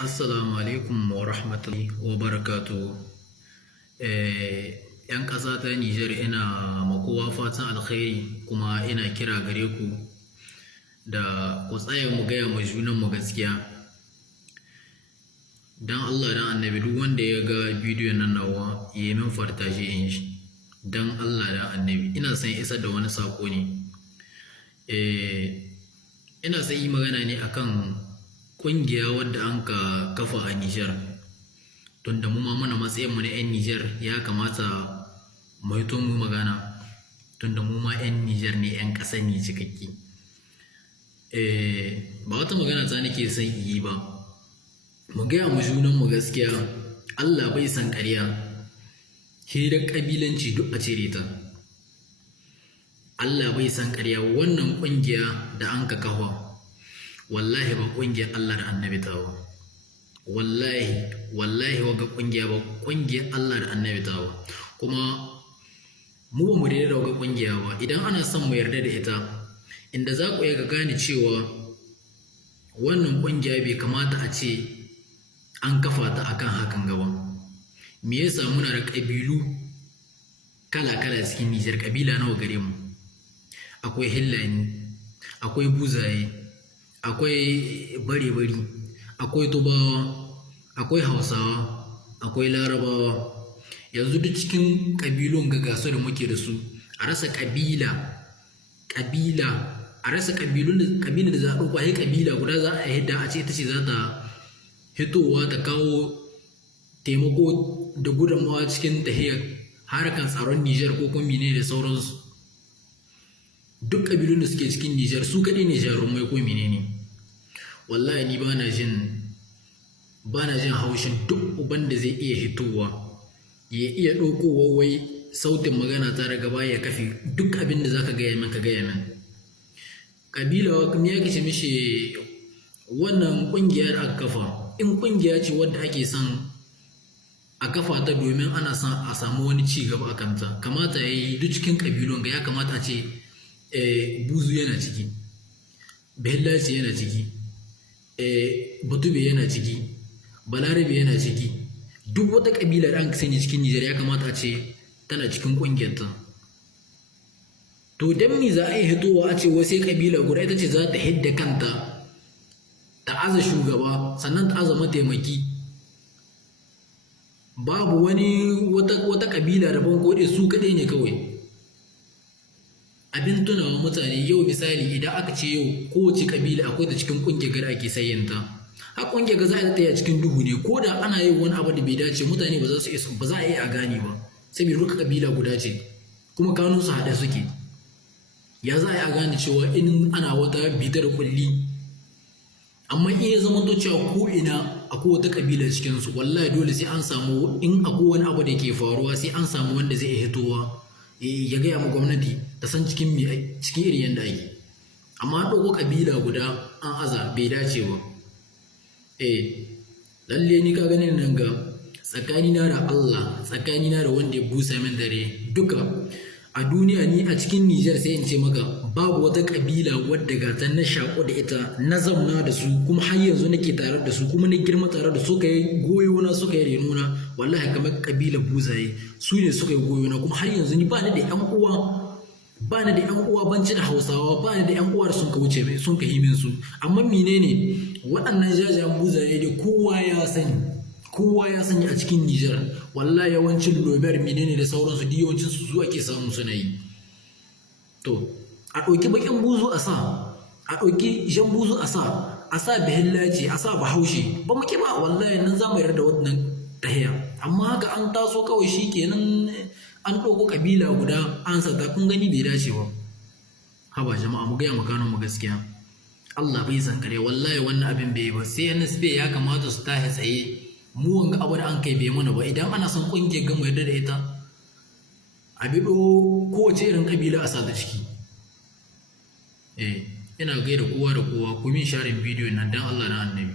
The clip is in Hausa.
Assalamu alaikum wa rahmatullahi wa barakatuhu. ‘Yan ƙasa ta Nijar ina makowa fatan alkhairi kuma ina kira gare ku da ku tsaya mu gaya ma junanmu gaskiya. Don Allah don annabi duk wanda ya ga bidiyon nan nawa ya yi min fartashi in shi. Don Allah don annabi ina son isar da wani saƙo ne. Ina son yi magana ne akan ƙungiya wadda an ka kafa a Nijar, tunda mu ma muna matsayinmu na 'yan Nijar ya kamata mu hito mu magana, tunda mu ma 'yan Nijar ne 'yan ƙasa ne cikakki. Ba wata magana ta nake son yi ba, mu gaya mu junanmu gaskiya. Allah bai san ƙarya, hirar ƙabilanci duk a cire ta. Allah bai san ƙarya. Wannan ƙungiya da an ka kafa wallahi ba ƙungiyar Allah da annabi ta ba, wallahi waga ƙungiya ba ƙungiyar Allah da annabi ta ba. Kuma mu ba mu daidai da waga ƙungiya ba. Idan ana son mu yarda da ita, inda za ku iya ka gane cewa wannan ƙungiya bai kamata a ce an kafa ta akan hakan gaba. Me yasa muna da ƙabilu kala-kala cikin Nijar? ƙabila nawa gare mu? Akwai Hillani, akwai Buzaye, akwai bare-bari, akwai Tubawa, akwai Hausawa, akwai Larabawa. Yanzu duk cikin ƙabilun gasu da muke da su, a rasa ƙabila, a rasa ƙabilun da za a ɗauka, ƙabila guda za a yadda a ce ita ce za ta hitowa ta kawo taimako da gudunmawa cikin tahiyar harkar tsaron Nijar ko kuma ne da sauransu. Duk ƙabilun da suke cikin Nijar su kaɗai ne jarumai ko menene. Wallahi ni ba na jin haushin duk uban da zai iya hitowa ya iya ɗaukowa wai sautin magana ta daga baya ya kafi duk abin da zaka gaya min ka gaya min. Ƙabila kuma ya kace mishi wannan ƙungiyar aka kafa, in ƙungiya ce wadda ake son a kafa ta domin ana son a samu wani ci gaba a kanta, kamata ya yi duk cikin ƙabilun ga ya kamata a ce Buzu yana ciki, Behillaci yana ciki, Batube yana ciki, Balarabe yana ciki. Duk wata ƙabila da an sani cikin Nijar ya kamata a ce tana cikin ƙungiyarta. To don me za a yi hitowa a ce wasu ƙabila guda ita ce za ta hidda kanta ta aza shugaba sannan ta aza mataimaki? Babu wata ƙabila daban ko dai su kaɗai ne kawai. Abin tunawa mutane yau misali idan aka ce yau kowace ƙabila akwai ta cikin ƙungiyar gada ake sayyanta, har ƙungiyar ga za a taya cikin duhu ne, ko da ana yin wani abu da bai dace mutane ba za a iya a gane ba, saboda duka ƙabila guda ce kuma kanunsu haɗe suke. Ya za a yi a gane cewa in ana wata bitar kulli? Amma in ya zama to cewa ko ina akwai wata ƙabila cikinsu, wallahi dole sai an samu, in akwai wani abu da ke faruwa sai an samu wanda zai iya hitowa ya gaya ma gwamnati ta san cikin irin yadda ake. Amma ɗauko ƙabila guda an aza bai dace ba. Lalle ni ka ganin nan ga tsakanina da Allah, tsakanina da wanda ya busa min dare, duka a duniya ni a cikin Nijar sai in ce maka babu wata ƙabila wadda gata na shaƙo da ita, na zauna da su kuma har yanzu nake tare da su kuma na girma tare da su, suka yi goyona suka yi renona. Wallahi kamar ƙabilar Buzaye su ne suka yi goyona kuma har yanzu ni ba ni da ƴan uwa banci da Hausawa, ba ni da ƴan uwa da sun ka wuce sun ka himin su. Amma menene waɗannan jajayen Buzaye da kowa ya sani a cikin Nijar, wallahi yawancin lobar menene da sauransu da yawancin su ake samu suna yi. To a ɗauki baƙin buzu a sa, a ɗauki jan buzu a sa Behillaci, a sa Bahaushe, ba muke ba. Wallahi nan za mu yarda wannan tahiya. Amma haka an taso kawai shi kenan an ɗauko ƙabila guda an sata, kun gani bai dace ba. Haba jama'a, mu gaya makanin mu gaskiya. Allah bai san kare, wallahi wannan abin bai ba. Sai NSP ya kamata su tashi tsaye. Mu wanga abu da an kai bai mana ba. Idan ana son ƙungiyar gama yarda da ita, a biɗo kowace irin ƙabila a sa ta ciki. Ina gaida kowa da kowa, ku min sharing bidiyon nan don Allah na annabi.